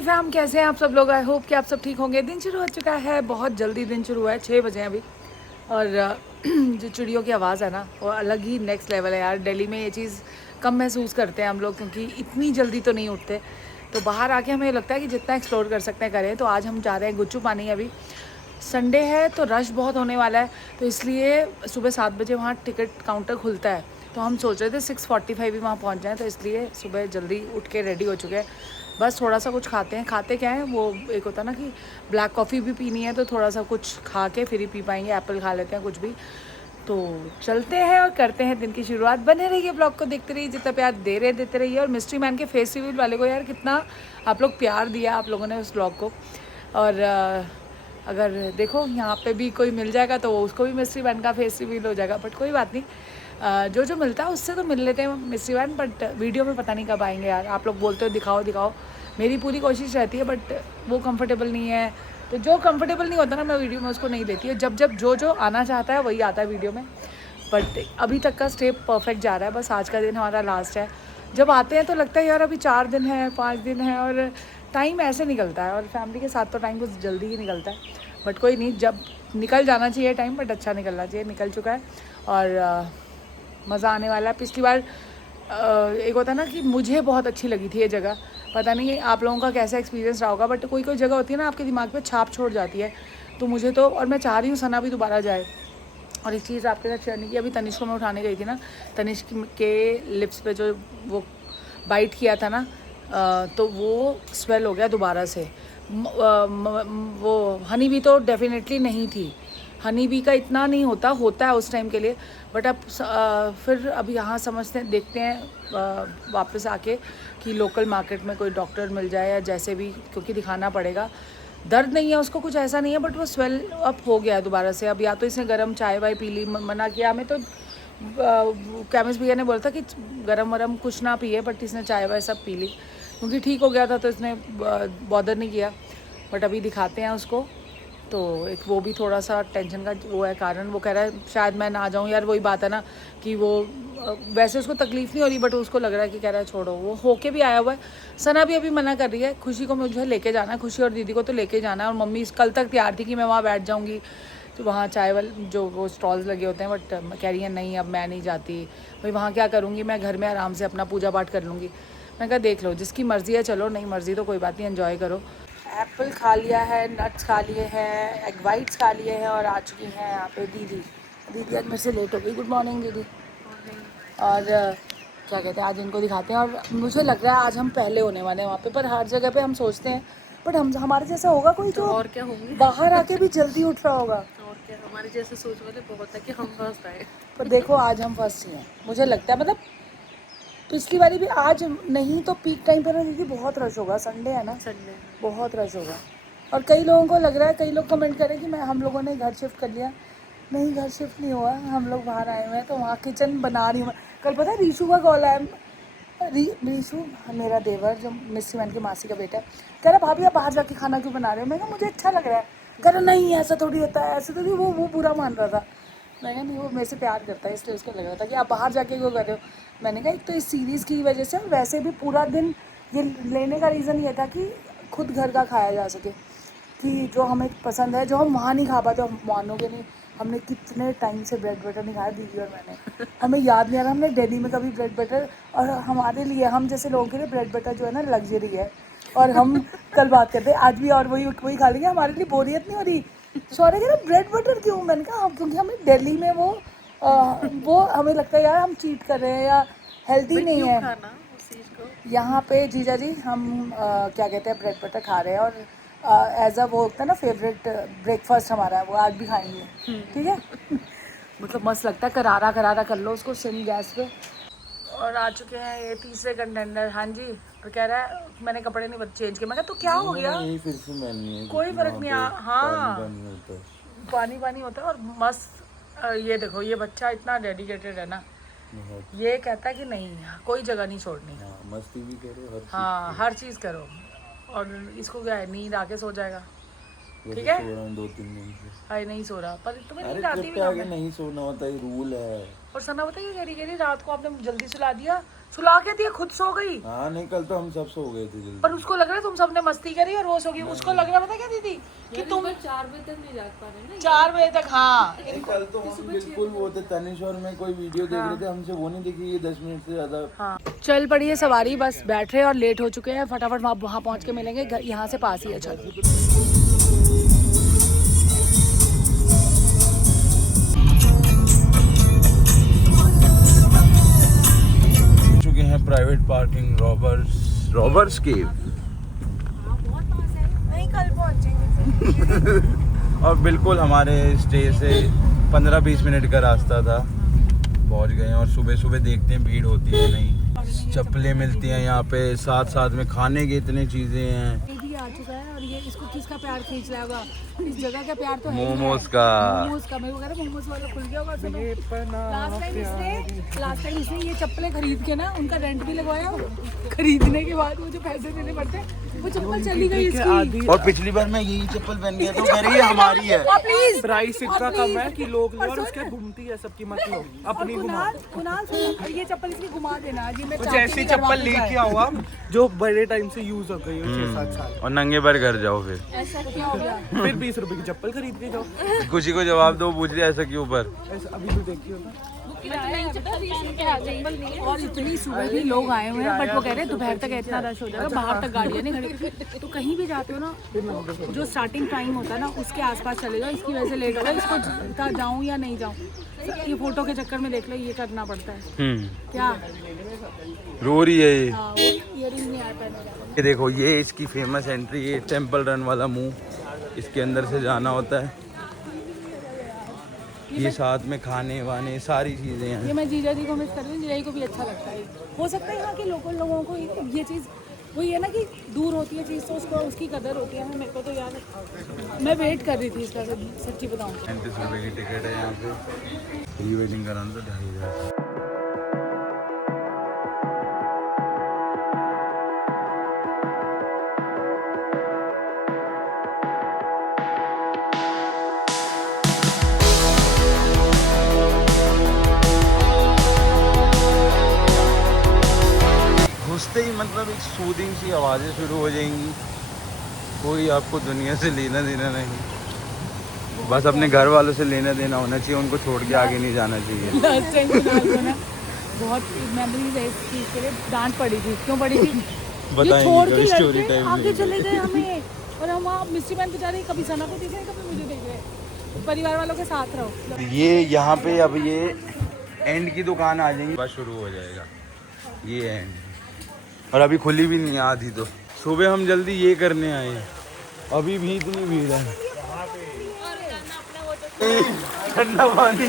जी fam, कैसे हैं आप सब लोग। आई होप कि आप सब ठीक होंगे। दिन शुरू हो चुका है, बहुत जल्दी दिन शुरू हुआ है, 6 बजे हैं अभी। और जो चिड़ियों की आवाज़ है ना, वो अलग ही नेक्स्ट लेवल है यार। दिल्ली में ये चीज़ कम महसूस करते हैं हम लोग, क्योंकि इतनी जल्दी तो नहीं उठते। तो बाहर आके हमें लगता है कि जितना एक्सप्लोर कर सकते हैं करें। तो आज हम जा रहे हैं गुच्चू पानी। अभी संडे है तो रश बहुत होने वाला है, तो इसलिए सुबह 7 बजे वहाँ टिकट काउंटर खुलता है। तो हम सोच रहे थे 6:45 भी वहाँ पहुँच जाएँ, तो इसलिए सुबह जल्दी उठ के रेडी हो चुके हैं। बस थोड़ा सा कुछ खाते हैं। खाते क्या है, वो एक होता है ना कि ब्लैक कॉफ़ी भी पीनी है, तो थोड़ा सा कुछ खा के फिर ही पी पाएंगे। एप्पल खा लेते हैं कुछ भी। तो चलते हैं और करते हैं दिन की शुरुआत। बने रहिए, ब्लॉग को देखते रहिए, जितना प्यार दे रहे देते रहिए। और मिस्ट्री मैन के फेस रिवील वाले को यार कितना आप लोग प्यार दिया आप लोगों ने उस ब्लॉग को। और अगर देखो यहाँ पे भी कोई मिल जाएगा तो उसको भी मिस्ट्री मैन का फेस रिवील हो जाएगा, बट कोई बात नहीं। जो जो मिलता है उससे तो मिल लेते हैं मिस्ट्री मैन, बट वीडियो में पता नहीं कब आएंगे यार। आप लोग बोलते हो दिखाओ दिखाओ, मेरी पूरी कोशिश रहती है, बट वो कंफर्टेबल नहीं है। तो जो कंफर्टेबल नहीं होता ना, मैं वीडियो में उसको नहीं देती है। जब जब जो जो आना चाहता है वही आता है वीडियो में। बट अभी तक का स्टेप परफेक्ट जा रहा है। बस आज का दिन हमारा लास्ट है। जब आते हैं तो लगता है यार अभी 4 दिन है, 5 दिन है, और टाइम ऐसे निकलता है। और फैमिली के साथ तो टाइम कुछ जल्दी ही निकलता है। बट कोई नहीं, जब निकल जाना चाहिए टाइम, बट अच्छा निकलना चाहिए। निकल चुका है और मज़ा आने वाला है। पिछली बार एक होता है ना कि मुझे बहुत अच्छी लगी थी ये जगह। पता नहीं आप लोगों का कैसा एक्सपीरियंस रहा होगा, बट कोई कोई जगह होती है ना आपके दिमाग पे छाप छोड़ जाती है। तो मुझे तो, और मैं चाह रही हूँ सना भी दोबारा जाए। और एक चीज़ आपके साथ शेयर नहीं की, अभी तनिष्क को मैं उठाने गई थी ना, तनिष्क के लिप्स पे जो वो बाइट किया था ना, तो वो स्वेल हो गया दोबारा से। वो हनी भी तो डेफिनेटली नहीं थी। हनी बी का इतना नहीं होता है उस टाइम के लिए। बट अब फिर अब यहाँ समझते देखते हैं वापस आके कि लोकल मार्केट में कोई डॉक्टर मिल जाए या जैसे भी, क्योंकि दिखाना पड़ेगा। दर्द नहीं है उसको, कुछ ऐसा नहीं है, बट वो स्वेल अप हो गया है दोबारा से। अब या तो इसने गर्म चाय वाय पी ली, मना किया हमें तो। केमिस्ट भैया ने बोला था कि गरम वरम कुछ ना पिए, बट इसने चाय वाय सब पी ली, क्योंकि ठीक हो गया था तो इसने बॉदर नहीं किया। बट अभी दिखाते हैं उसको। तो एक वो भी थोड़ा सा टेंशन का वो है कारण। वो कह रहा है शायद मैं ना जाऊँ यार। वही बात है ना कि वो वैसे उसको तकलीफ़ नहीं हो रही, बट उसको लग रहा है कि कह रहा है छोड़ो। वो होके भी आया हुआ है। सना भी अभी मना कर रही है। खुशी को मुझे लेके जाना है, खुशी और दीदी को तो लेके जाना है। और मम्मी कल तक तैयार थी कि मैं वहाँ बैठ जाऊँगी, तो वहाँ चाय वाले जो वो स्टॉल्स लगे होते हैं, बट कह रही है नहीं अब मैं नहीं जाती भाई, वहाँ क्या करूँगी मैं, घर में आराम से अपना पूजा पाठ कर लूँगी। मैं कहा देख लो, जिसकी मर्ज़ी है चलो, नहीं मर्ज़ी तो कोई बात नहीं, एंजॉय करो। एप्पल खा लिया है, नट्स खा लिए हैं, एग वाइट्स खा लिए हैं, और आ चुकी हैं यहाँ पे दीदी। दीदी आज मेरे से लेट हो गई। गुड मॉर्निंग दीदी। और क्या कहते हैं, आज इनको दिखाते हैं। और मुझे लग रहा है आज हम पहले होने वाले हैं वहाँ पे, पर हर जगह पे हम सोचते हैं, बट हम हमारे जैसा होगा कोई तो जो और क्या होंगे। बाहर आके भी जल्दी उठ रहा होगा। और क्या, हमारे जैसे सोच वाले बहुत है कि हम फर्स्ट आए। पर देखो आज हम फर्स्ट ही हैं, मुझे लगता है। मतलब पिछली बारी भी, आज नहीं तो पीक टाइम पर दीदी बहुत रश होगा। संडे है ना, संडे। बहुत रश होगा। और कई लोगों को लग रहा है, कई लोग कमेंट करें कि मैं हम लोगों ने घर शिफ्ट कर लिया। नहीं, घर शिफ्ट नहीं हुआ, हम लोग बाहर आए हुए हैं, तो वहाँ किचन बना रही हूँ मैं। कल पता है रीशू का कॉल आया। रीशू मेरा देवर, जो मिस्सी मैन की मासी का बेटा है, कह रहा भाभी आप बाहर जाके खाना क्यों बना रहे हो। मैं कहा मुझे अच्छा लग रहा है। कह रहा नहीं ऐसा थोड़ी होता है, ऐसे थोड़ी। वो बुरा मान रहा था। मैं कहा नहीं, वो मेरे से प्यार करता है इसलिए उसको लग रहा था कि आप बाहर जाके क्यों कर रहे हो। मैंने कहा एक तो इस सीरीज़ की वजह से, और वैसे भी पूरा दिन ये लेने का रीज़न ये था कि खुद घर का खाया जा सके, कि जो हमें पसंद है, जो हम वहाँ नहीं खा पाते। हम मानोगे नहीं, हमने कितने टाइम से ब्रेड बटर नहीं खाया दीदी और मैंने। हमें याद नहीं आ रहा हमने दिल्ली में कभी ब्रेड बटर। और हमारे लिए, हम जैसे लोगों के लिए ब्रेड बटर जो है ना लग्जरी है। और हम कल बात करते हैं आज भी, और वही वही खा लेंगे, हमारे लिए बोरियत नहीं हो रही। सॉरी कह रहा ब्रेड बटर क्यों। मैंने कहा क्योंकि हमें दिल्ली में वो हमें लगता है यार हम चीट कर रहे हैं या हेल्दी भाई नहीं क्यों है। खाना उस चीज को। यहाँ पे जीजा जी हम क्या कहते हैं ब्रेड बटर खा रहे हैं। और एज अ वो होता है ना फेवरेट ब्रेकफास्ट हमारा है, वो आज भी खाएंगे। ठीक है। मतलब मस्त लगता है, करारा करारा कर लो उसको सिम गैस पे। और आ चुके हैं ये तीसरे कंटेंडर। हाँ जी। और कह रहा है मैंने कपड़े नहीं चेंज किए। मैं कहा तो क्या हो गया, यही फिर से मैलनी है कोई क्योंकि फर्क वहाँ नहीं पे पानी हाँ, पानी होता है। पानी पानी होता है। और मस्त ये देखो, ये बच्चा इतना डेडिकेटेड है ना, बहुत। ये कहता है कि नहीं कोई जगह नहीं छोड़नी। हाँ, मस्ती भी करो, हर चीज़ हाँ करो। हर चीज़ करो। और इसको क्या है, नींद आके सो जाएगा। ठीक है? सो रहा हूँ 2-3 दिन से। हाय नहीं सो रहा, पर तुम्हें अरे नींद आती ट्रिप भी पे कम आके है। नहीं सोना होता, ये रूल है। और सना पता है क्या कह रही रात को आपने जल्दी सुला दिया, सुला के दिया, खुद सो गई। हाँ नहीं, कल तो हम सब सो गए थे जल्दी। पर उसको लग रहा है तुम सबने मस्ती करी और वो सो गई। उसको लग रहा है पता क्या दीदी कि तुम 4 बजे तक नहीं जाग पा रहे ना। 4 बजे तक। हाँ नहीं, कल तो हम बिल्कुल वो थे तनिष और मैं कोई वीडियो देख रहे थे, हमसे वो नहीं दिखी ये 10 मिनट से ज्यादा। हाँ चल पड़ी है सवारी, बस बैठ रहे और लेट हो चुके हैं। फटाफट वहाँ पहुँच के मिलेंगे, यहाँ से पास ही है। चल चुके हैं प्राइवेट पार्किंग रॉबर्स केव। नहीं कल पहुँचेंगे। और बिल्कुल हमारे स्टे से 15-20 मिनट का रास्ता था, पहुंच गए हैं। और सुबह सुबह देखते हैं भीड़ होती है नहीं, चप्पलें मिलती हैं यहाँ पे, साथ साथ में खाने की इतनी चीजें हैं। ये भी आ चुका है और ये इसको किसका प्यार खींच रहा होगा, इस जगह का प्यार तो है ही है। मोमोज का। मोमोज का मेरे को कह रहा मोमोज वाला खुल गया होगा। लास्ट टाइम इसने ये चप्पलें खरीद के ना उनका रेंट भी लगवाया, खरीदने के बाद वो जो पैसे देने पड़ते हैं वो चप्पल चली गई इसकी। और पिछली बार मैं यही चप्पल पहन गया तो कह रही है हमारी है। प्लीज प्राइस इतना कम है कि लोग लो और उसके घूमती है सबकी, मत लो अपनी घुमा। कुणाल सुन, ये चप्पल इसकी घुमा देना। ये मैं तो चाहती जैसी नहीं चप्पल करवा लेके आऊंगा जो बड़े टाइम से यूज हो गई हो 6-7 साल, और नंगे पैर घर जाओ फिर। ऐसा क्या हो गया? फिर 20 रुपए की चप्पल खरीद के जाओ। खुशी को जवाब दो, पूछ लिया ऐसा क्यों पर। ऐसा अभी तो देखिए होगा। और इतनी सुबह भी लोग आए हुए हैं, बट वो कह रहे हैं दोपहर तक इतना रश हो जाएगा, बाहर तक गाड़ियाँ नहीं खड़ी। तो कहीं भी जाते हो ना, जो स्टार्टिंग टाइम होता है ना उसके आसपास चलेगा। इसकी वजह से लेट होगा, इसको जाऊँ या नहीं जाऊँ, ये फोटो के चक्कर में देख लो ये करना पड़ता है। क्या रो रही है ये। हाँ, इयरिंग नहीं आ पाएगा। ये देखो, ये इसकी फेमस एंट्री, ये टेंपल रन वाला मुंह, इसके अंदर से जाना होता है। ये साथ में खाने वाने सारी चीजें हैं। ये मैं जीजा जी को मिस कर रही हूँ, जीजा जी को भी अच्छा लगता है। हो सकता है यहाँ के लोकल लोगों को ये चीज़ वही है ना कि दूर होती है चीज़ तो उसको उसकी कदर होती है। मेरे को तो याद है, मैं वेट कर रही थी इसका, सच्ची बताऊँ। 35 रुपए की टिकट है यहाँ पे, प्री वेडिंग कराना तो 2500। घुसते ही मतलब एक सूदिंग सी आवाज़ें शुरू हो जाएंगी। कोई आपको दुनिया से लेना देना नहीं, बस अपने घर वालों से लेना देना होना चाहिए, उनको छोड़ के आगे नहीं जाना चाहिए। लास्ट टाइम ना बहुत मेमोरीज है इस चीज़ के लिए। डांट पड़ी थी, क्यों पड़ी थी? ये छोड़ के लड़के आगे चले गए हमें, और हम वहाँ मिस्ट्री मैन बेचारे कभी सना को देख रहे कभी मुझे देख रहे। परिवार वालों के साथ रहो। ये यहाँ पे अब ये एंड की दुकान आ जाएगी, बस शुरू हो जाएगा ये एंड। और अभी खुली भी नहीं है आधी तो। सुबह हम जल्दी ये करने आए, अभी भी इतनी भीड़ है। ठंडा पानी,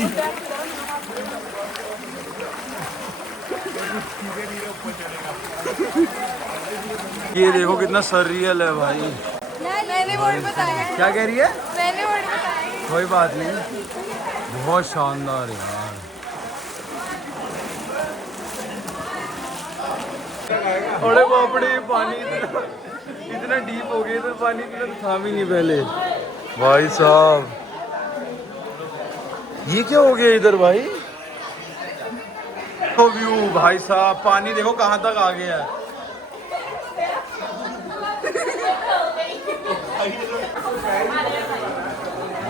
ये देखो कितना सररियल है भाई। मैंने वर्ड बताया, क्या कह रही है? मैंने वर्ड बताया। कोई बात नहीं, बहुत शानदार यार। अरे बाप रे, पानी इतना डीप हो गया, तो पानी इतना तो था भी नहीं पहले। भाई साहब ये क्या हो गया इधर भाई? तो व्यू भाई साहब, पानी देखो कहाँ तक आ गया है।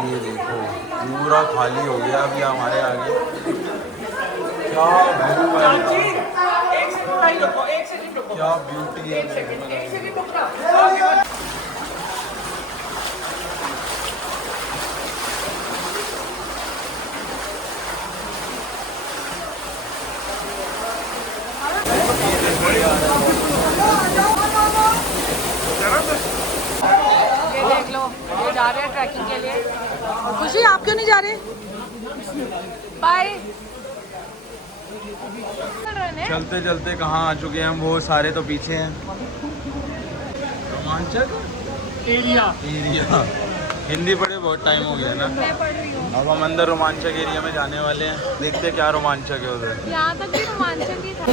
ये देखो पूरा खाली हो गया अभी हमारे आगे। क्या व्यू है, क्या ब्यूटी है। ये देख लो, ये जा रहे हैं ट्रैकिंग के लिए। खुशी आप क्यों नहीं जा रहे? बाय। चलते चलते कहाँ आ चुके हैं हम, वो सारे तो पीछे हैं। रोमांचक एरिया हिंदी पढ़े बहुत टाइम हो गया ना। मैं पढ़ रही हूँ। अब हम अंदर रोमांचक एरिया में जाने वाले हैं, देखते हैं क्या रोमांचक है उधर। यहाँ तक भी रोमांचक ही था।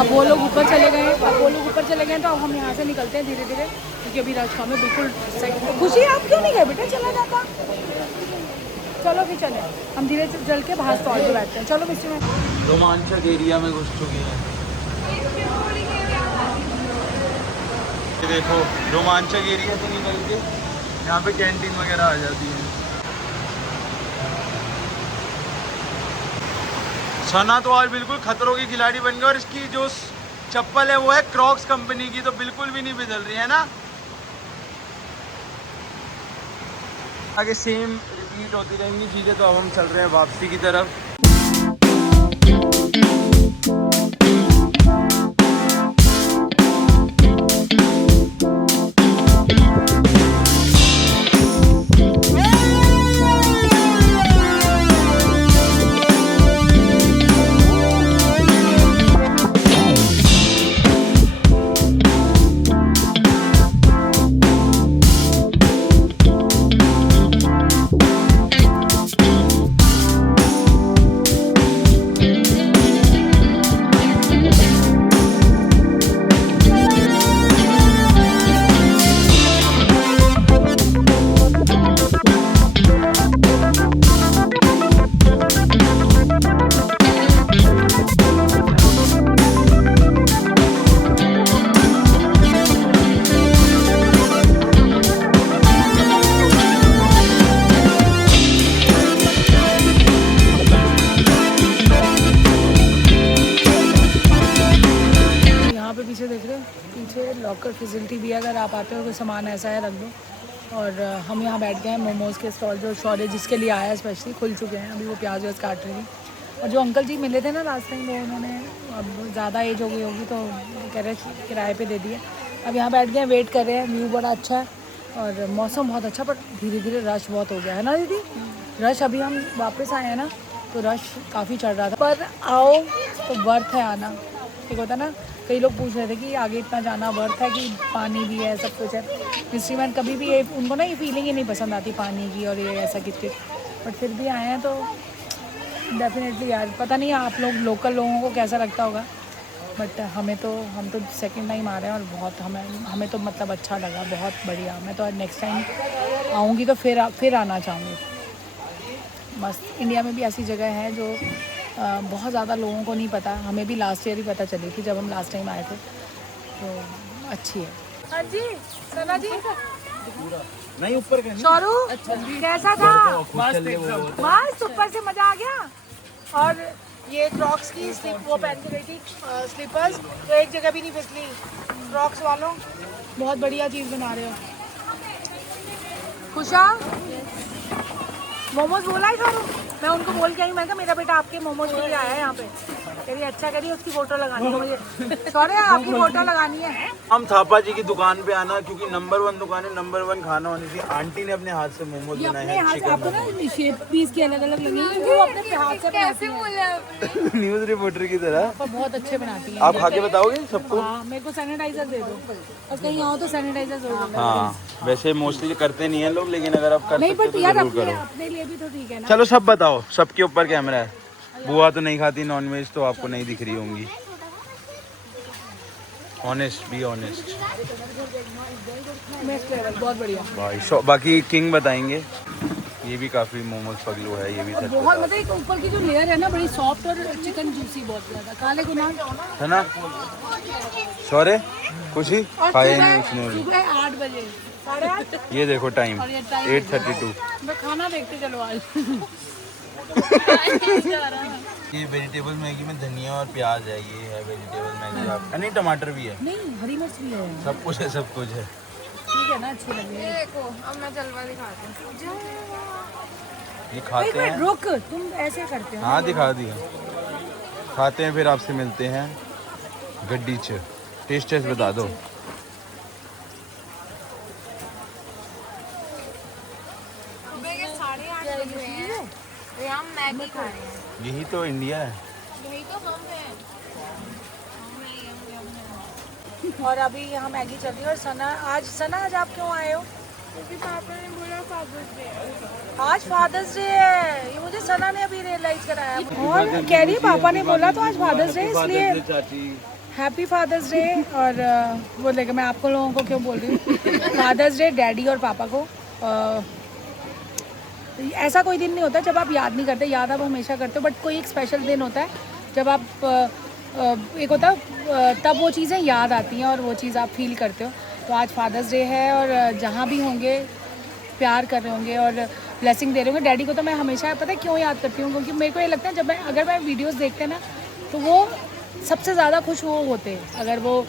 अब वो लोग ऊपर चले गए हैं, अब वो लोग ऊपर चले गए हैं, तो अब हम यहाँ से निकलते हैं धीरे धीरे, क्योंकि अभी रश कम है बिल्कुल सही। खुशी आप क्यों नहीं गए बेटा, चला जाता। चलो भी चले, हम धीरे से चल के बाहर स्टॉल पे बैठते हैं। चलो मिस्टर में रोमांचक एरिया में घुस चुके हैं। ये देखो रोमांचक एरिया से निकल के यहाँ पे कैंटीन वगैरह आ जाती है। सना तो आज बिल्कुल खतरों की खिलाड़ी बन गई, और इसकी जो चप्पल है वो है क्रॉक्स कंपनी की, तो बिल्कुल भी नहीं बदल रही है ना। आगे सेम रिपीट होती रहेंगी चीज़ें। तो अब हम चल रहे हैं वापसी की तरफ। लॉकर फैसिलिटी भी है, अगर आप आते हो कोई सामान ऐसा है रख दो। और हम यहाँ बैठ गए हैं मोमोज़ के स्टॉल, जो शौर्य जिसके लिए आया है स्पेशली, खुल चुके हैं। अभी वो प्याज व्याज काट रही है। और जो अंकल जी मिले थे ना लास्ट टाइम, वो उन्होंने अब ज़्यादा एज हो गई होगी तो कह रहे किराए पे दे दिए। अब यहाँ बैठ गए हैं, वेट कर रहे हैं। व्यू बड़ा अच्छा है और मौसम बहुत अच्छा, पर धीरे धीरे रश बहुत हो गया है ना दीदी। रश अभी हम वापस आए हैं ना तो रश काफ़ी चढ़ रहा था, पर आओ तो वर्थ है आना। ठीक होता ना, कई लोग पूछ रहे थे कि आगे इतना जाना वर्थ है कि पानी भी है, सब कुछ है। मिस्ट्री मैन कभी भी ये उनको ना ये फीलिंग ही नहीं पसंद आती पानी की और ये ऐसा किट, बट फिर भी आए हैं तो डेफिनेटली यार, पता नहीं आप लोग लोकल लोगों को कैसा लगता होगा, बट हम तो सेकंड टाइम आ रहे हैं और बहुत हमें तो मतलब अच्छा लगा, बहुत बढ़िया। मैं तो नेक्स्ट टाइम आऊँगी तो फिर आना चाहूँगी। मस्त। इंडिया में भी ऐसी जगह है जो बहुत ज़्यादा लोगों को नहीं पता। हमें भी लास्ट ईयर ही पता चली थी जब हम लास्ट टाइम आए थे, तो अच्छी है। हाँ जी सना जी, नहीं ऊपर का शौरू कैसा था? मस्त, ऊपर से मज़ा आ गया। और ये क्रॉक्स की वो पहन के गई थी स्लीपर्स, तो एक जगह भी नहीं फिसली। क्रॉक्स वालों बहुत बढ़िया चीज़ बना रहे हो। खुशा मोमोज बोला है शौरू, मैं उनको बोल के आई, मैं कहा मेरा बेटा आपके मोमोज के लिए आया है यहाँ पे। कह रही अच्छा, कह रही उसकी फोटो लगानी है मुझे। शौर्य आपकी फोटो लगानी है। हम थापा जी की दुकान पे आना, क्योंकि नंबर 1 दुकान है, नंबर 1 खाना होनी चाहिए। आंटी ने अपने हाथ से मोमोज ये बनाए अपने हैं, हाथ से चिकन आपको ना शेप पीस के अलग अलग लगेंगे, वो अपने हाथ से बनाती है। न्यूज रिपोर्टर की तरह। पर बहुत अच्छे बनाती है। आप खा के बताओगे सबको? हाँ, मेरे को सैनिटाइजर दे दो, और कहीं आओ तो सैनिटाइजर जरूर। हाँ, वैसे मोस्टली करते नहीं है लोग, लेकिन अगर आप कर नहीं, सकते बट हो यार तो जरूर करो। अपने लिए भी तो ठीक है ना। चलो सब बताओ, सबके ऊपर कैमरा है। बुआ तो नहीं खाती नॉनवेज, तो आपको नहीं दिख रही होंगी। Honest, be honest. Next level, बहुत बढ़िया। भाई बाकी किंग बताएंगे। ये भी काफी मोमोज पगलू है, ये भी सच बहुत मतलब एक ऊपर की जो लेयर है ना बड़ी सॉफ्ट, और चिकन जूसी बहुत ज्यादा। काले गुलाम है ना। सॉरी खुशी और खाए नहीं उसने अभी। सुबह 8 बजे 8:30। ये देखो टाइम और ये टाइम 8:32। मैं खाना देखते चलो आज। ये वेजिटेबल मैगी में धनिया और प्याज है, ये है वेजिटेबल मैगी। आप नहीं, टमाटर भी है, नहीं हरी मिर्च भी है, सब कुछ है, सब कुछ है। ठीक है ना, अच्छी लगी है। देखो अब मैं जलवा दिखाती हूँ। ये एक खाते मिनट हैं। रुक, तुम ऐसे करते हो? हाँ दिखा दिया। खाते हैं, फिर आपसे मिलते हैं। गड्डी च टेस्ट बता दो। सुबह के 8:30 बजे हैं, तो हम मैगी खा रहे हैं। यही तो इंडिया है। यही तो हम हैं। और अभी यहाँ मैगी चल रही है। और सना आज आप क्यों आए हो? क्योंकि पापा ने बोला फादर्स डे है। आज फादर्स डे है, ये मुझे सना ने अभी रियलाइज कराया। और कह रही पापा ने बोला तो आज फादर्स डे, इसलिए हैप्पी फादर्स डे। और वो लेकर मैं आपको लोगों को क्यों बोल रही हूँ, फादर्स डे डैडी और पापा को। ऐसा कोई दिन नहीं होता जब आप याद नहीं करते, याद आप हमेशा करते हो, बट कोई एक स्पेशल दिन होता है जब आप एक होता है तब वो चीज़ें याद आती हैं और वो चीज़ आप फील करते हो। तो आज फादर्स डे है और जहाँ भी होंगे प्यार कर रहे होंगे और ब्लेसिंग दे रहे होंगे। डैडी को तो मैं हमेशा पता है क्यों याद करती हूँ, क्योंकि मेरे को ये लगता है जब अगर मैं वीडियोस देखते हैं ना तो वो सबसे ज़्यादा खुश वो होते हैं, अगर वो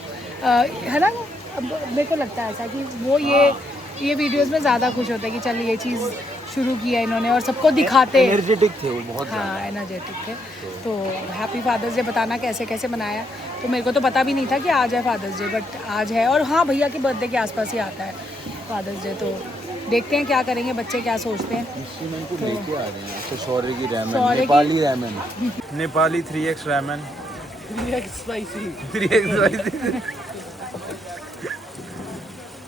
है ना। अब मेरे को लगता है ऐसा कि वो ये वीडियोस में ज़्यादा खुश होते हैं कि चल ये चीज़ शुरू किया इन्होंने और सबको दिखाते। एनर्जेटिक थे वो बहुत। हाँ एनर्जेटिक थे। तो हैप्पी फादर्स डे बताना कैसे कैसे मनाया, तो मेरे को तो पता भी नहीं था कि आज है फादर्स डे, बट आज है। और हाँ भैया के बर्थडे के आसपास ही आता है फादर्स डे, तो देखते हैं क्या करेंगे बच्चे, क्या सोचते हैं। तो लेके आ रहे हैं तो शौर्य की ramen, Nepali ramen, Nepali 3x ramen, 3x spicy. 3x spicy.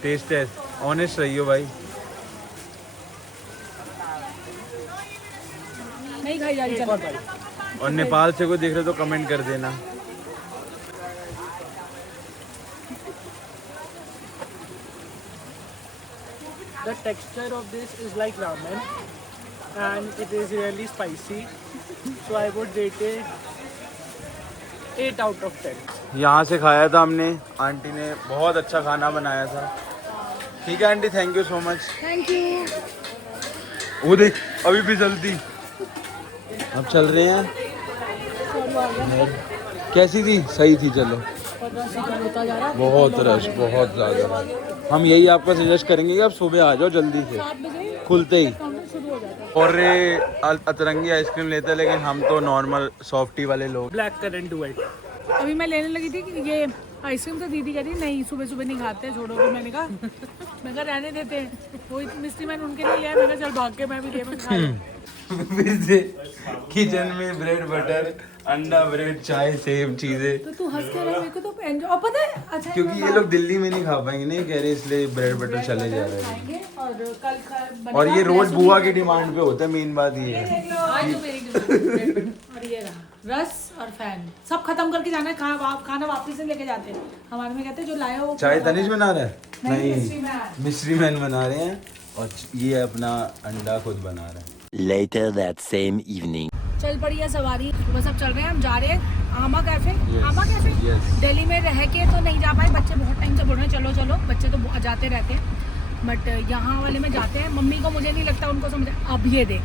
Taste है, ऑनेस्ट रहियो भाई। नहीं खाई जा रही, चलो। और नेपाल से कोई देख रहे तो कमेंट कर देना। The texture of this is like ramen, and it is really spicy. So I would rate it 8 out of 10. यहाँ से खाया था हमने, आंटी ने बहुत अच्छा खाना बनाया था। ठीक है aunty, thank you so much. Thank you. वो देख अभी भी जल्दी। अब चल रहे हैं। कैसी थी? सही थी। चलो बहुत रश, बहुत ज़्यादा। हम यही आपको सजेस्ट करेंगे कि आप सुबह आ जाओ जल्दी से, खुलते ही। और ये अतरंगी आइसक्रीम लेते हैं, लेकिन हम तो नॉर्मल सॉफ्टी वाले लोग। Black currant duet. अभी मैं लेने लगी थी कि ये आइसक्रीम, तो दीदी कह रही नहीं सुबह सुबह नहीं खाते, छोड़ो। फिर मैंने कहा रहने देते हैं। वो मिस्ट्री मैन उनके लिए लिया, मैंने चल भाग के मैं भी ले खा लूं। फिर से किचन में ब्रेड बटर अंडा ब्रेड चाय सेम चीजें। तो तू हंस के रहा, मेरे को तो एंजॉय। और पता है अच्छा, क्योंकि ये लोग दिल्ली में नहीं खा पाएंगे, नहीं कह रहे, इसलिए ब्रेड बटर चले जा रहे हैं। खाएंगे और कल और ये रोज बुआ की डिमांड पे होता है, मेन बात ये है। आज तो मेरी डिमांड। और ये रहा रस और फैन, सब खत्म करके जाना है। खाना वापस से लेके जाते हैं। हमारे में कहते हैं जो लाया हो। चाय तनिष बना रहा है? नहीं, मिस्ट्री मैन बना रहे हैं। और ये अपना अंडा खुद बना रहा है। Later that same evening. चल पड़ी है सवारी, बस अब चल रहे हैं। हम जा रहे हैं आमा कैफे। आमा कैफे yes. दिल्ली में रह के तो नहीं जा पाए, बच्चे बहुत टाइम से बोल रहे हैं चलो चलो, बच्चे तो जाते रहते हैं, बट यहाँ वाले में जाते हैं। मम्मी को मुझे नहीं लगता उनको समझ। अब ये देख,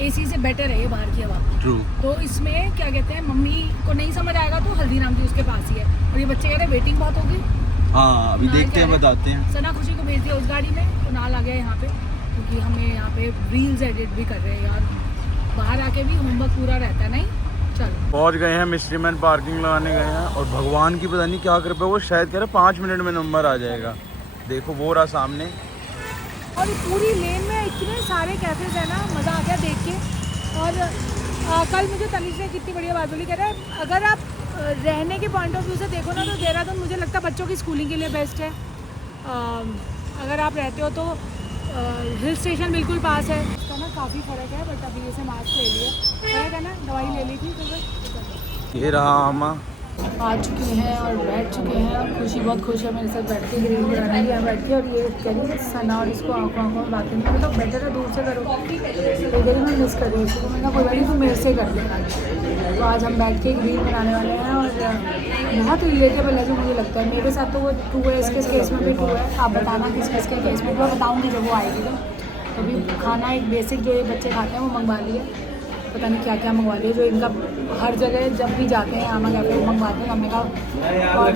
एसी से बेटर है ये बाहर की हवा। ट्रू। तो इसमें क्या कहते हैं, मम्मी को नहीं समझ आएगा तो हल्दीराम जी उसके पास ही है। और ये बच्चे कह रहे हैं वेटिंग बहुत होगी। हाँ अभी देखते हैं, बताते हैं। सना खुशी को भेज दिया उस गाड़ी में, तो नाल आ गया यहाँ पे, क्योंकि हमें यहाँ पे रील्स एडिट भी कर रहे हैं यार। बाहर आके भी होमवर्क पूरा रहता है। नहीं चलो पहुंच गए हैं, मिस्ट्री मैन पार्किंग लगाने गए हैं। और भगवान की पता नहीं क्या कर पाए, वो शायद कह रहे 5 मिनट में नंबर आ जाएगा। देखो वो रहा सामने। और पूरी लेन में इतने सारे कैफेज है ना, मज़ा आ गया देख के। और कल मुझे तनिष ने कितनी बढ़िया बात बोली, कह रहा है अगर आप रहने के पॉइंट ऑफ व्यू से देखो ना तो देहरादून मुझे लगता है बच्चों की स्कूलिंग के लिए बेस्ट है। अगर आप रहते हो तो हिल स्टेशन बिल्कुल पास है। इसका ना काफ़ी फ़र्क है, बट अभी जैसे मास्क ले लिया, फ़र्क है ना, दवाई ले ली थी तो ये रहा आमा। आ चुके हैं और बैठ चुके हैं। और खुशी बहुत खुश है मेरे साथ बैठ के, ग्रीन बनाना यहाँ बैठ के। और ये कह रही है सना और इसको आँखों में बातें नहीं, मतलब बेटर है दूर से करो। तो इधर ही मैं मिस कर रही हूँ उसको, मैंने कहा कोई बात नहीं, तो मेरे से कर लेना। तो आज हम बैठ के ग्रीन बनाने वाले हैं। और बहुत रिलेटेबल है जो मुझे लगता है। मेरे साथ तो वो 2 है, इसके केस में भी 2 है। आप बताना किस किस के केस में, मैं बताऊँगी जब वो आएगी। तो अभी खाना एक बेसिक जो ये बच्चे खाते हैं वो मंगवा लिए, पता नहीं क्या क्या मंगवा लिया, जो इनका हर जगह जब भी जाते हैं आमा कैफे वो मंगवाते हैं। हमने कहा और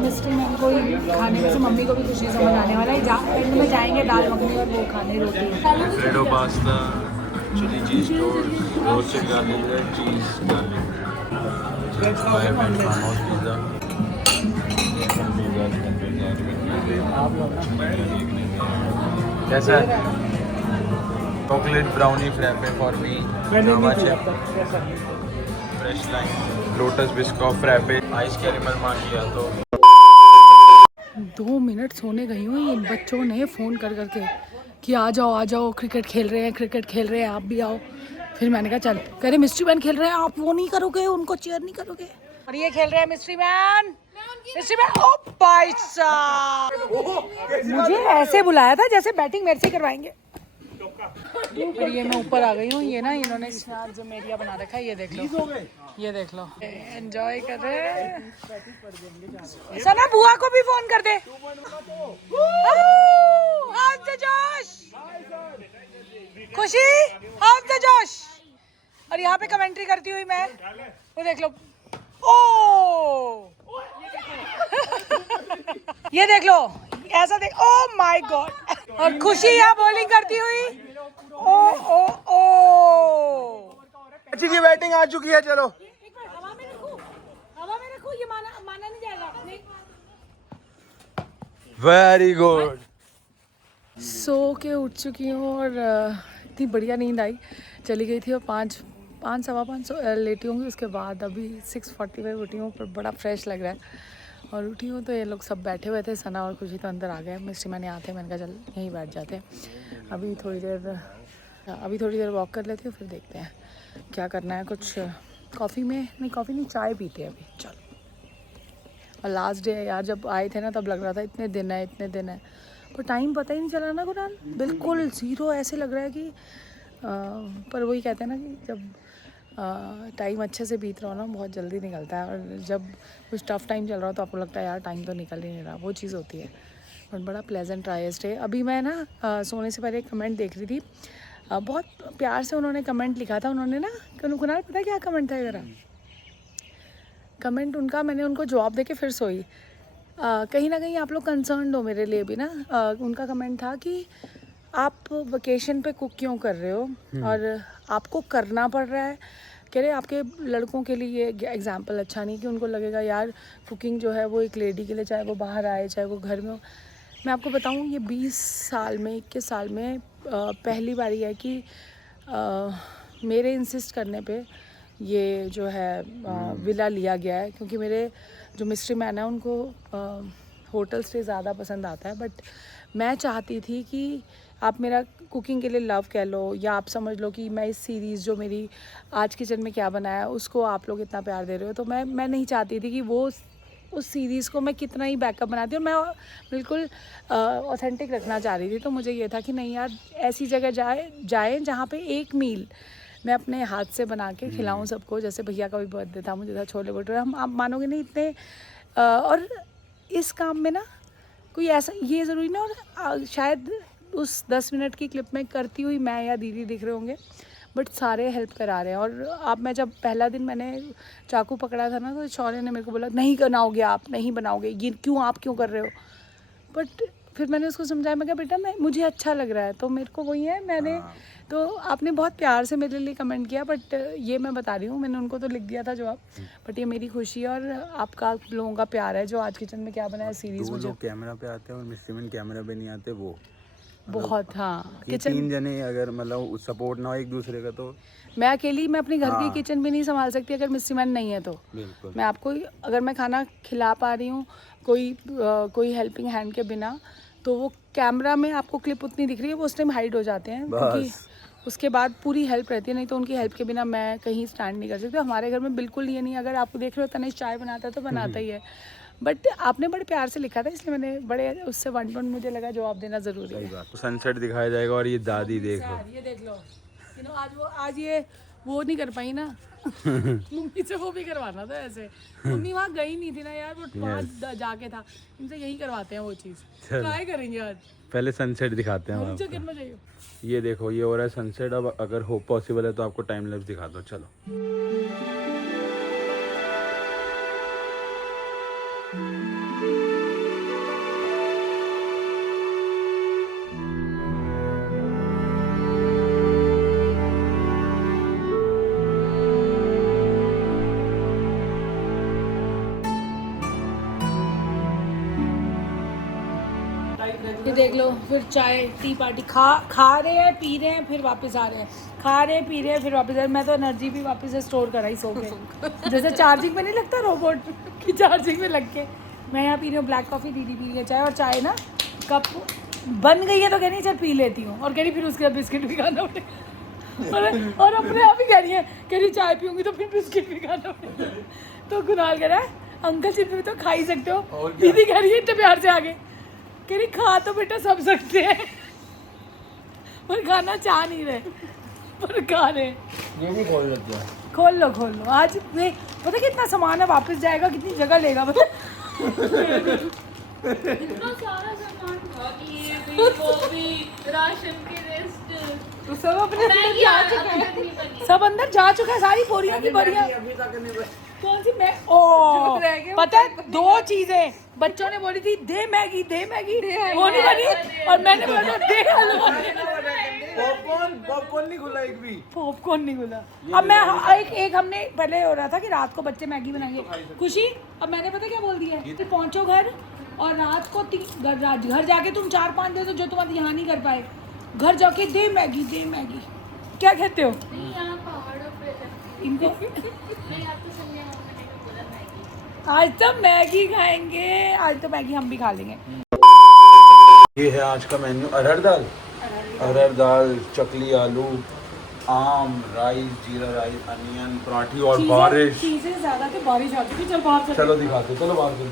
मिस्ट्री मैन को ही खाने में से मम्मी को भी खुशी समझ आने वाला है। एंड में जाएंगे दाल मखनी और वो खाने रोटी। Freddo pasta, chilli cheese toast, roasted garlic bread, cheese garlic, fireman farm house pizza, कैसा है? Chocolate brownie frappe for me, Java chip, fresh lime, Lotus Biscoff frappe, ice caramel macchiato. 2 minute सोने गई हूँ, इन बच्चों ने फ़ोन कर करके कि आ जाओ क्रिकेट खेल रहे हैं आप भी आओ। फिर मैंने कहा चल, कह रहे मिस्ट्री मैन खेल रहे हैं, आप वो नहीं करोगे, उनको चेयर नहीं करोगे। और ये खेल रहे हैं मिस्ट्री मैन। ओ भाई साहब, मुझे ऐसे बुलाया था जैसे बैटिंग मेरे से करवाएंगे। फिर ये मैं ऊपर आ गई हूँ, ये ना इन्होंने जिम एरिया बना रखा है, ये देख लो एंजॉय कर रहे हैं। सना बुआ को भी फोन कर दे। हाउस द जोश, खुशी हाउस द जोश। और यहाँ पे कमेंट्री करती हुई मैं, वो देख लो, ओ ये देख लो, ऐसा देख, ओ माय गॉड। और खुशी यहाँ बॉलिंग करती हुई, ओ अच्छी की बैटिंग आ चुकी है। चलो हवा में रखो, ये माना नहीं जाएगा। Very good. सो के उठ चुकी हूँ और इतनी बढ़िया नींद आई, चली गई थी और 5-5 लेटी होंगी। उसके बाद अभी 6:45 उठी हूँ, पर बड़ा फ्रेश लग रहा है। और उठी हूँ तो ये लोग सब बैठे हुए थे, सना और खुशी तो अंदर आ गए, मिस्ट्री मैंने आते, मैंने कहा चल यहीं बैठ जाते हैं। अभी थोड़ी देर वॉक कर लेते हैं, फिर देखते हैं क्या करना है। कुछ कॉफ़ी नहीं, चाय पीते हैं अभी, चलो। और लास्ट डे यार, जब आए थे ना तब लग रहा था इतने दिन है, पर टाइम पता ही नहीं चला ना कुरान, बिल्कुल ज़ीरो ऐसे लग रहा है कि पर वही कहते हैं ना कि जब टाइम अच्छे से बीत रहा हो ना, बहुत जल्दी निकलता है। और जब कुछ टफ़ टाइम चल रहा हो तो आपको लगता है यार टाइम तो निकल ही नहीं रहा, वो चीज़ होती है। बट बड़ा प्लेजेंट रहा है स्टे। अभी मैं ना सोने से पहले एक कमेंट देख रही थी, बहुत प्यार से उन्होंने कमेंट लिखा था। उन्होंने ना, कुनाल पता क्या कमेंट था ज़रा? कमेंट उनका, मैंने उनको जवाब दे के फिर सोई। कहीं ना कहीं आप लोग कंसर्न हो मेरे लिए भी ना। उनका कमेंट था कि आप वेकेशन पे कुक क्यों कर रहे हो और आपको करना पड़ रहा है। कह रहे आपके लड़कों के लिए ये एग्जाम्पल अच्छा नहीं कि उनको लगेगा यार कुकिंग जो है वो एक लेडी के लिए, चाहे वो बाहर आए चाहे वो घर में हो। मैं आपको बताऊं, ये 21 साल में पहली बारी है कि मेरे इंसिस्ट करने पे ये जो है विला लिया गया है। क्योंकि मेरे जो मिस्ट्री मैन है उनको होटल स्टे ज़्यादा पसंद आता है, बट मैं चाहती थी कि आप मेरा कुकिंग के लिए लव कह लो या आप समझ लो कि मैं इस सीरीज़ जो मेरी आज किचन में क्या बनाया है उसको आप लोग इतना प्यार दे रहे हो, तो मैं नहीं चाहती थी कि वो उस सीरीज़ को मैं कितना ही बैकअप बनाती हूँ। मैं बिल्कुल ऑथेंटिक रखना चाह रही थी। तो मुझे ये था कि नहीं यार, ऐसी जगह जाए जहाँ पे एक मील मैं अपने हाथ से बना के खिलाऊँ सबको। जैसे भैया का भी बर्थडे था, मुझे था छोले भटूरे, हम आप मानोगे नहीं इतने। और इस काम में ना कोई ऐसा ये ज़रूरी ना, और शायद उस 10 मिनट की क्लिप में करती हुई मैं या दीदी दिख रहे होंगे, बट सारे हेल्प करा रहे हैं। और मैं जब पहला दिन मैंने चाकू पकड़ा था ना, तो शौर्य ने मेरे को बोला नहीं बनाओगे, आप नहीं बनाओगे, ये आप क्यों कर रहे हो। बट फिर मैंने उसको समझाया, मैं कहा बेटा मुझे अच्छा लग रहा है तो मेरे को वही है। मैंने तो आपने बहुत प्यार से मेरे लिए कमेंट किया, बट ये मैं बता रही हूँ, मैंने उनको तो लिख दिया था जवाब, बट ये मेरी खुशी है और आपका लोगों का प्यार है जो आज किचन में क्या बनाया सीरीज़। मुझे कैमरा पे आते हैं और मिस्ट्री मैन कैमरा पे नहीं आते, वो बहुत, हाँ, किचन 3 जने अगर मतलब सपोर्ट ना हो एक दूसरे का, तो मैं अकेली मैं अपनी घर की किचन भी नहीं संभाल सकती अगर मिस्ट्री मैन नहीं है तो। बिल्कुल। मैं आपको अगर मैं खाना खिला पा रही हूँ कोई हेल्पिंग हैंड के बिना, तो वो कैमरा में आपको क्लिप उतनी दिख रही है, वो उस टाइम हाइड हो जाते हैं, क्योंकि उसके बाद पूरी हेल्प रहती है। नहीं तो उनकी हेल्प के बिना मैं कहीं स्टैंड नहीं कर सकती। हमारे घर में बिल्कुल ये नहीं, अगर आपको देख रहे हो तनिष चाय बनाता है तो बनाता ही है, बट आपने बड़े प्यार से लिखा था इसलिए मैंने बड़े उससे वन टू वन मुझे लगा जवाब देना ज़रूरी है। सनसेट दिखाया जाएगा और ये दादी देखो, ये देख लो, आज ये वो नहीं कर पाई ना मम्मी से वो भी करवाना था ऐसे। मम्मी वहाँ गई नहीं थी ना यार, वो वहाँ जाके था, इनसे यही करवाते हैं वो चीज़, ट्राई करेंगे आज। पहले सनसेट दिखाते हैं आपको। कितना चाहिए? ये देखो, ये हो रहा है सनसेट। अब अगर हो पॉसिबल है तो आपको टाइम लैप्स दिखा दो, चलो। ये देख लो, फिर चाय टी पार्टी खा रहे हैं, पी रहे हैं, फिर वापस आ रहे हैं, खा रहे हैं, पी रहे हैं, फिर वापस आ रहे हैं। मैं तो एनर्जी भी वापस से स्टोर कराई सो के, जैसे चार्जिंग में नहीं लगता रोबोट की चार्जिंग में लग के, मैं यहाँ पी रही हूँ ब्लैक कॉफ़ी, दीदी पी रही है चाय, और चाय ना कप बन गई है तो कह रही चल पी लेती हूँ, और कह रही फिर उसके बाद बिस्किट भी खाना पड़ेगा। और अपने आप ही कह रही चाय पीऊँगी तो फिर बिस्किट भी खाना पड़ेगा। तो कुणाल कह रहा है अंकल सिर्फ भी तो खा ही सकते हो, दीदी कह रही है इतने प्यार से आगे, कह रही खा तो बेटा सब सकते हैं पर खाना चाह नहीं रहे, पर खा रहे। ये भी खोल लेते हैं। खोल लो आज पता कितना सामान है, वापस जाएगा कितनी जगह लेगा पता। इतना सारा सामान ये भी वो भी राशन की लिस्ट तो सब अपने अंदर जा चुका है, सब अंदर जा चुका है, सारी बोरियां की बोरियां। कौन सी मैं पता है 2 चीजें बच्चों ने बोली थी, दे मैगी वो नहीं बनी, और मैंने बोला दे हलवा। पॉपकॉर्न नहीं खुला एक भी। पॉपकॉर्न नहीं खुला। अब मैं एक हमने पहले हो रहा था कि रात को बच्चे मैगी बनाएंगे, खुशी अब मैंने पता क्या बोल दिया है कि पहुंचो घर और रात को घर जाके तुम 4-5 दे दो जो तुम यहाँ नहीं कर पाए, घर जाके दे मैगी। क्या कहते हो? नहीं यहाँ पहाड़ों पे इनको नहीं आप तो संजय मैंने तो बोला मैगी। आज तो मैगी खाएंगे, आज तो मैगी हम भी खा लेंगे। ये है आज का मेन्यू। अरहर दाल, चकली आलू, आम, राइस, जीरा राइस, अनियन, पराठी और बारिश। चीजें ज्यादा थे, बारिश आ चुकी, चल बाहर चलो दिखाते, चलो बाहर चलो।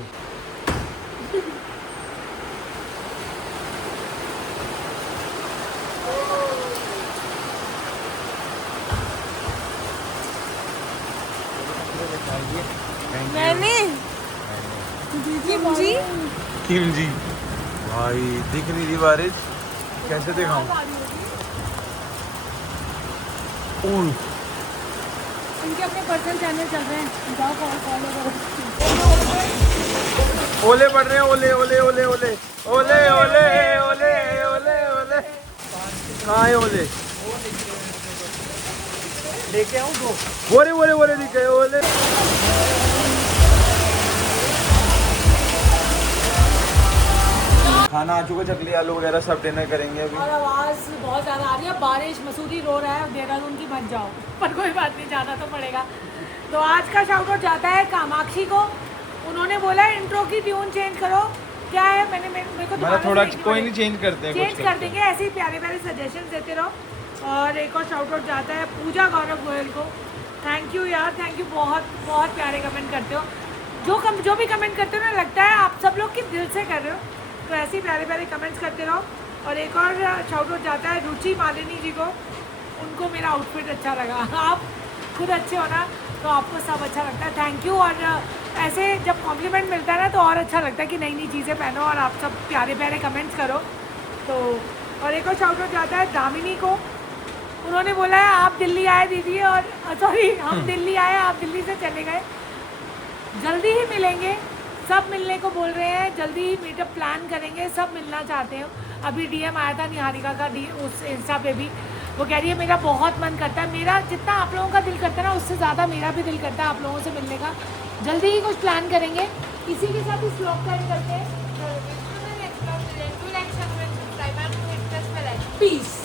मैंने किमजी भाई दिख नहीं रही बारिश, कैसे दिखाऊं? इनके अपने पर्सनल चैनल चल रहे हैं, जाओ फॉलो करो। ओले पड़ रहे हैं, ओले ओले ओले ओले ओले ओले ओले ओले ओले कहाँ है ओले? लेके आऊँ 2? बोरे बोरे बोरे दिख गए ओले। खाना आ चुका, चकली आलू वगैरह सब डिनर करेंगे अभी। और आवाज़ बहुत ज़्यादा आ रही है, बारिश, मसूरी रो रहा है, देहरादून की बच जाओ, पर कोई बात नहीं, जाना तो पड़ेगा। तो आज का शाउट आउट जाता है कामाक्षी को, उन्होंने बोला इंट्रो की ट्यून चेंज करो। क्या है मेरे को थोड़ा कोई नहीं, चेंज करते हैं, चेंज कर देंगे, ऐसे ही प्यारे प्यारे सजेशन देते रहो। और एक और शाउट आउट जाता है पूजा गौरव गोयल को। थैंक यू यार, थैंक यू, बहुत बहुत प्यारे कमेंट करते हो, जो भी कमेंट करते हो ना लगता है आप सब लोग की दिल से कर रहे हो, तो ऐसे ही प्यारे प्यारे कमेंट्स करते रहो। और एक और शाउट आउट जाता है रुचि मालिनी जी को, उनको मेरा आउटफिट अच्छा लगा। आप खुद अच्छे हो ना तो आपको सब अच्छा लगता है, थैंक यू। और ऐसे जब कॉम्प्लीमेंट मिलता है ना तो और अच्छा लगता है कि नई नई चीज़ें पहनो और आप सब प्यारे प्यारे कमेंट्स करो। तो और एक और शाउट आउट जाता है दामिनी को, उन्होंने बोला है आप दिल्ली आए दीदी, और सॉरी हम दिल्ली आए, आप दिल्ली से चले गए, जल्दी ही मिलेंगे, सब मिलने को बोल रहे हैं, जल्दी ही मीटअप प्लान करेंगे, सब मिलना चाहते हैं। अभी डीएम आया था निहारिका का उस इंस्टा पे भी, वो कह रही है मेरा बहुत मन करता है, मेरा जितना आप लोगों का दिल करता है ना उससे ज़्यादा मेरा भी दिल करता है आप लोगों से मिलने का। जल्दी ही कुछ प्लान करेंगे, इसी के साथ इस व्लॉग का एंड करते हैं। पीस।